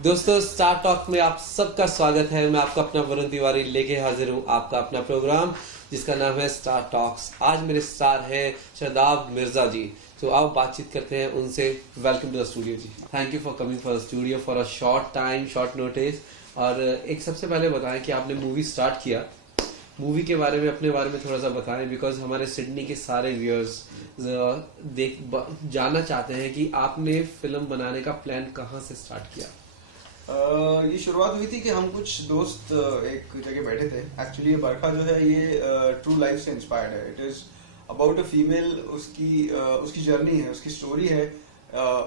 दोस्तों, star talk में आप सबका स्वागत है। मैं आपका अपना वरुण तिवारी लेके हाजिर हूँ आपका अपना प्रोग्राम जिसका नाम है स्टार टॉक्स। आज मेरे स्टार हैं शादाब मिर्जा जी। तो आओ बातचीत करते हैं उनसे। वेलकम टू द स्टूडियो जी। Thank you for coming for the studio for a short time, short notice. और एक सबसे पहले बताएं कि आपने मूवी स्टार्ट किया, मूवी के बारे में, अपने बारे में थोड़ा सा बताएं, बिकॉज हमारे सिडनी के सारे व्यूअर्स जानना चाहते हैं कि आपने फिल्म बनाने का प्लान कहाँ से स्टार्ट किया। ये शुरुआत हुई थी कि हम कुछ दोस्त एक जगह बैठे थे। एक्चुअली ये बरखा जो है ये ट्रू लाइफ से इंस्पायर्ड है। It is about a female. उसकी जर्नी है, उसकी स्टोरी है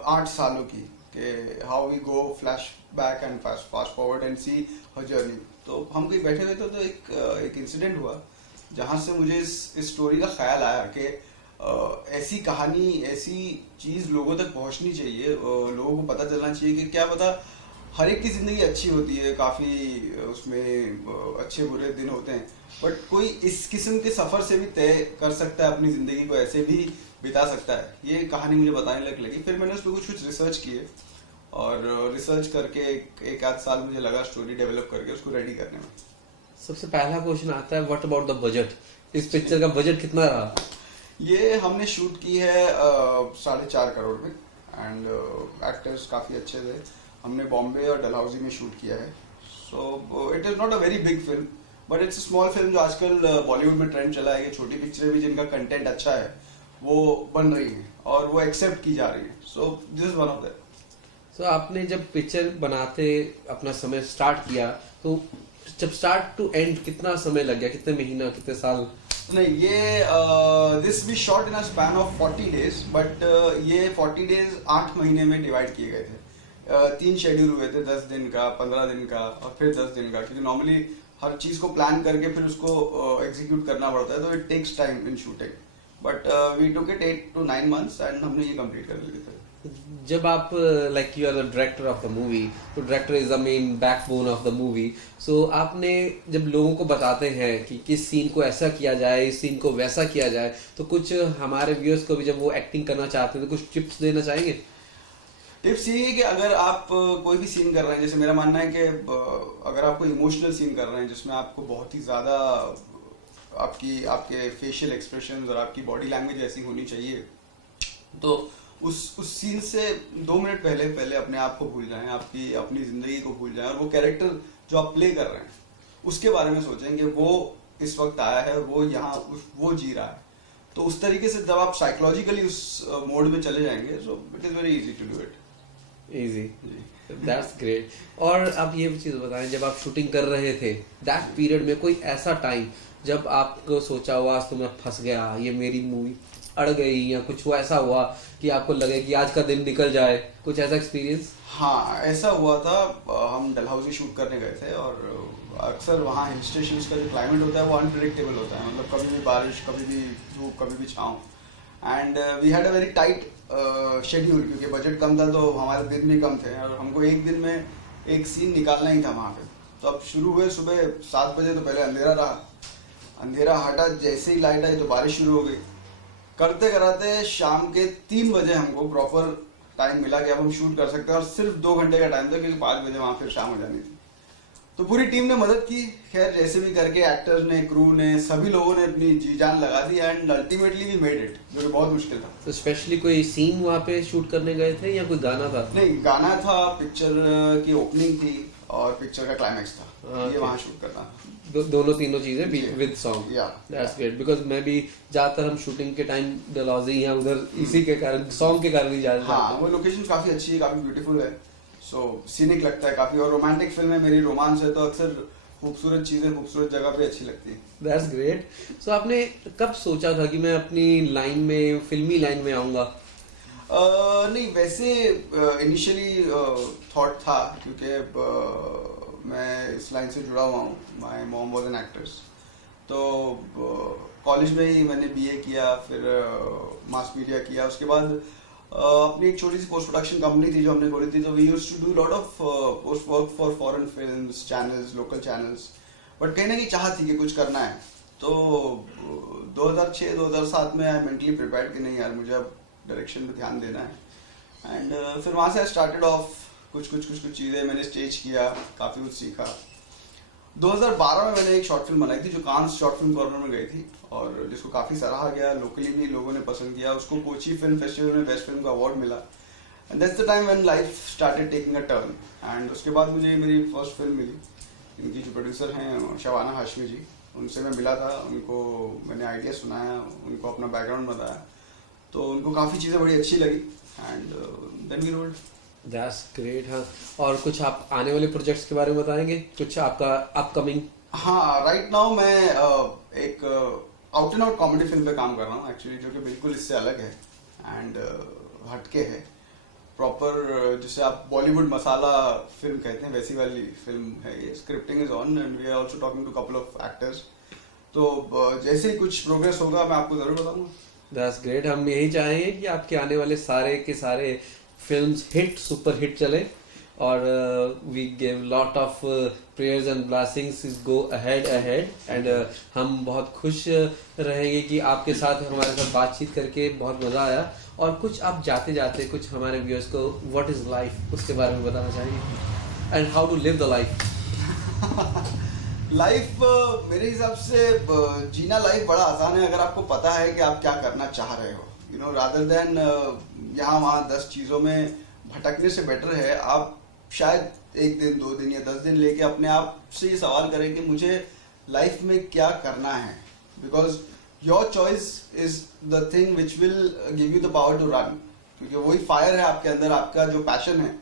8 सालों की, कि how we go flash back and fast forward and see her journey. तो हम कहीं बैठे हुए थे तो एक इंसिडेंट हुआ जहाँ से मुझे इस स्टोरी का ख्याल आया कि ऐसी कहानी, ऐसी चीज़ लोगों तक पहुँचनी चाहिए। लोगों को पता चलना चाहिए कि क्या पता हर एक की ज़िंदगी अच्छी होती है, काफ़ी उसमें अच्छे बुरे दिन होते हैं, बट कोई इस किस्म के सफ़र से भी तय कर सकता है, अपनी ज़िंदगी को ऐसे भी बिता सकता है। ये कहानी मुझे बताने लगी। फिर मैंने उस पर कुछ रिसर्च किए और रिसर्च करके एक आध साल मुझे लगा स्टोरी डेवलप करके उसको रेडी करने में। सबसे पहला क्वेश्चन आता है, व्हाट अबाउट द बजट। इस पिक्चर का बजट कितना रहा। ये हमने शूट की है 4.5 करोड़ में एंड एक्टर्स काफ़ी अच्छे थे। हमने बॉम्बे और डलहौजी में शूट किया है। सो it is not a very big film but it's a small film. जो आजकल बॉलीवुड में ट्रेंड चला है कि छोटी पिक्चरें भी जिनका कंटेंट अच्छा है वो बन रही हैं और वो एक्सेप्ट की जा रही है। So this is one of that. So आपने जब पिक्चर बनाते अपना समय स्टार्ट किया, तो जब स्टार्ट टू एंड कितना समय लग गया, कितने महीना, कितने साल। नहीं, ये this we shot in a span of 40 days but ये 40 डेज 8 महीने में डिवाइड किए गए थे। 3 शेड्यूल हुए थे, 10 दिन का, 15 दिन का और फिर 10 दिन का, क्योंकि नॉर्मली हर चीज़ को प्लान करके फिर उसको एग्जीक्यूट करना पड़ता है, तो it takes time in shooting. But we took it 8 to 9 months and हमने ये कंप्लीट कर लिए थे। जब आप like you are the director of the movie, तो director is the main backbone of the movie. So आपने जब लोगों को बताते हैं कि किस सीन को ऐसा किया जाए, इस सीन को वैसा किया जाए, तो कुछ हमारे व्यूअर्स को भी जब वो एक्टिंग करना चाहते हैं तो कुछ टिप्स देना चाहेंगे। टिप्स ये है कि अगर आप कोई भी सीन कर रहे हैं, जैसे मेरा मानना है कि अगर आप कोई इमोशनल सीन कर रहे हैं जिसमें आपको बहुत ही ज़्यादा आपके फेशियल एक्सप्रेशंस और आपकी बॉडी लैंग्वेज ऐसी होनी चाहिए, तो उस सीन से 2 मिनट पहले पहले अपने आप को भूल जाएं, आपकी अपनी ज़िंदगी को भूल जाएं और वो कैरेक्टर जो आप प्ले कर रहे हैं उसके बारे में सोचें कि वो इस वक्त आया है, वो यहाँ वो जी रहा है। तो उस तरीके से जब आप साइकोलॉजिकली उस मोड में चले जाएंगे, so it is very easy to do it. Easy, that's great. और आप ये चीज़ बताएं, जब आप शूटिंग कर रहे थे दैट पीरियड में कोई ऐसा टाइम जब आपको सोचा हुआ आज तो मैं फंस गया, ये मेरी मूवी अड़ गई, या कुछ वो ऐसा हुआ कि आपको लगे कि आज का दिन निकल जाए, कुछ ऐसा एक्सपीरियंस। हाँ, ऐसा हुआ था। हम डलहौजी शूट करने गए थे और अक्सर वहाँ हिल स्टेशन का जो क्लाइमेट होता है वो अनप्रिडिक्टेबल होता है, मतलब कभी भी बारिश, कभी भी धूप, कभी भी छाँव। And we had a very tight schedule, क्योंकि बजट कम था तो हमारे दिन भी कम थे और हमको एक दिन में एक सीन निकालना ही था वहाँ पे। तो अब शुरू हुए सुबह 7 बजे, तो पहले अंधेरा रहा। अंधेरा हटा, जैसे ही लाइट आई तो बारिश शुरू हो गई। करते कराते शाम के 3 बजे हमको प्रॉपर टाइम मिला कि अब हम शूट कर सकते हैं, और सिर्फ 2 घंटे का टाइम था क्योंकि 5 बजे वहाँ फिर शाम हो जानी थी। तो पूरी टीम ने मदद की, खैर जैसे भी करके एक्टर्स ने, क्रू ने, सभी लोगों ने अपनी जी जान लगा दी and ultimately we made it, जो कि बहुत मुश्किल था। तो स्पेशली कोई सीन वहाँ पे शूट करने गए थे या कोई गाना था। नहीं, गाना था, पिक्चर की ओपनिंग थी और पिक्चर का क्लाइमैक्स था। ये वहाँ शूट करना दोनों तीनों चीजें with song. That's great, because मैं भी ज्यादातर हम शूटिंग के टाइम डलहौजी या उधर इसी के कारण, सॉन्ग के कारण ही ज्यादा। हाँ, वो लोकेशन काफी अच्छी है, काफी ब्यूटीफुल है, सो सीनिक लगता है काफी। और रोमांटिक फिल्म है मेरी, रोमांस है, तो अक्सर खूबसूरत चीजें खूबसूरत जगह पे अच्छी लगती है। That's great. सो आपने कब सोचा था कि मैं अपनी लाइन में, फिल्मी लाइन में आऊंगा। नहीं, वैसे इनिशियली थॉट था, क्योंकि मैं इस लाइन से जुड़ा हुआ हूँ। My mom was an actress. तो कॉलेज में ही मैंने बीए किया, फिर मास मीडिया किया। उसके बाद अपनी एक छोटी सी पोस्ट प्रोडक्शन कंपनी थी जो हमने खोली थी, तो we used to do lot of post work for foreign films, channels, local channels. But कहीं ना कहीं चाह थी कि कुछ करना है। तो 2006-2007 में आई मेंटली प्रिपेयर्ड कि नहीं यार, मुझे अब डायरेक्शन पे ध्यान देना है। एंड फिर वहाँ से आई स्टार्टेड ऑफ कुछ चीज़ें मैंने स्टेज किया, काफ़ी कुछ सीखा। 2012 में मैंने एक शॉर्ट फिल्म बनाई थी जो कांस शॉर्ट फिल्म कॉर्नर में गई थी और जिसको काफ़ी सराहा गया, लोकली भी लोगों ने पसंद किया। उसको कोची फिल्म फेस्टिवल में बेस्ट फिल्म का अवार्ड मिला। And that's the time when life started taking a turn. And उसके बाद मुझे मेरी फर्स्ट फिल्म मिली। इनकी जो प्रोड्यूसर हैं शबाना हाशमी जी, उनसे मैं मिला था, उनको मैंने आइडिया सुनाया, उनको अपना बैकग्राउंड बताया, तो उनको काफ़ी चीज़ें बड़ी अच्छी लगी and then we rolled. That's great. हाँ, और कुछ आप आने वाले प्रोजेक्ट्स के बारे में बताएंगे, कुछ आपका अपकमिंग? हाँ, राइट नाउ मैं एक out and out comedy film पे काम कर रहा हूँ एक्चुअली, जो कि बिल्कुल इससे अलग है एंड हटके है। प्रॉपर जिसे आप बॉलीवुड मसाला फिल्म कहते हैं, वैसी वाली फिल्म है ये। Scripting is on and we are also talking to couple of actors. तो जैसे ही कुछ प्रोग्रेस होगा मैं आपको जरूर बताऊंगा। That's great. हम यही चाहेंगे कि आपके आने वाले सारे के सारे फिल्म्स हिट, सुपर हिट चले और we give lot of prayers and blessings go ahead and हम बहुत खुश रहेंगे कि आपके साथ हमारे साथ बातचीत करके बहुत मज़ा आया। और कुछ आप जाते जाते कुछ हमारे व्यूअर्स को व्हाट इज लाइफ उसके बारे में बताना चाहेंगे and how to live the life? Life मेरे हिसाब से जीना लाइफ बड़ा आसान है अगर आपको पता है कि आप क्या करना चाह रहे हो, यू नो, रादर देन यहाँ वहाँ 10 चीज़ों में भटकने से बेटर है आप शायद 1 दिन 2 दिन या 10 दिन लेके अपने आप से ये सवाल करें कि मुझे लाइफ में क्या करना है, because your choice is the thing which will give you the power to run. क्योंकि वही फायर है आपके अंदर, आपका जो पैशन है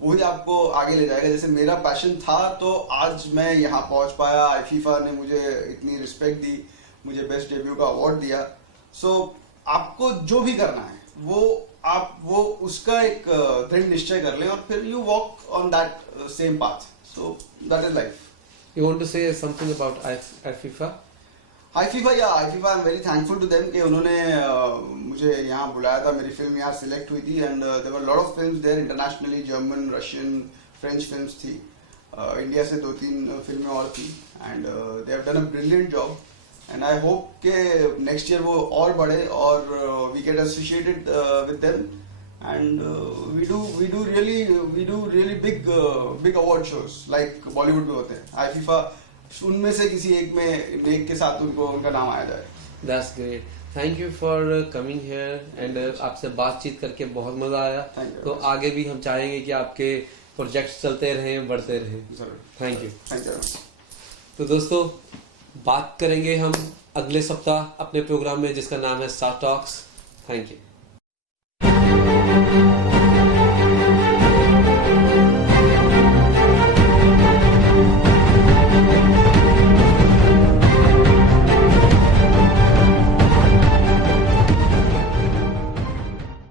वही आपको आगे ले जाएगा। जैसे मेरा पैशन था तो आज मैं यहाँ पहुँच पाया, आईफीफा ने मुझे इतनी रिस्पेक्ट दी, मुझे बेस्ट डेब्यू का अवार्ड दिया। सो आपको जो भी करना है वो उसका एक दृढ़ निश्चय कर लें और फिर you walk on that same path. So that is life. You want to say something about IIFA? IIFA I am very thankful to them कि उन्होंने मुझे यहाँ बुलाया था, मेरी फिल्म यहाँ सिलेक्ट हुई थी and there were lot of films there internationally, German, Russian, French films थी। इंडिया से 2-3 फिल्में और थी and they have done a brilliant job and I hope के नेक्स्ट ईयर वो और बढ़े और we get associated with them and we do really big award shows like Bollywood में होते हैं। आईफीफा उनमें से किसी एक के साथ उनका नाम आया जाए। That's great. Thank you for coming here and आपसे बातचीत करके बहुत मजा आया। तो आगे भी हम चाहेंगे कि आपके प्रोजेक्ट्स चलते रहें, बढ़ते रहें। Thank you. तो दोस्तों, बात करेंगे हम अगले सप्ताह अपने प्रोग्राम में जिसका नाम है स्टार टॉक्स। Thank you.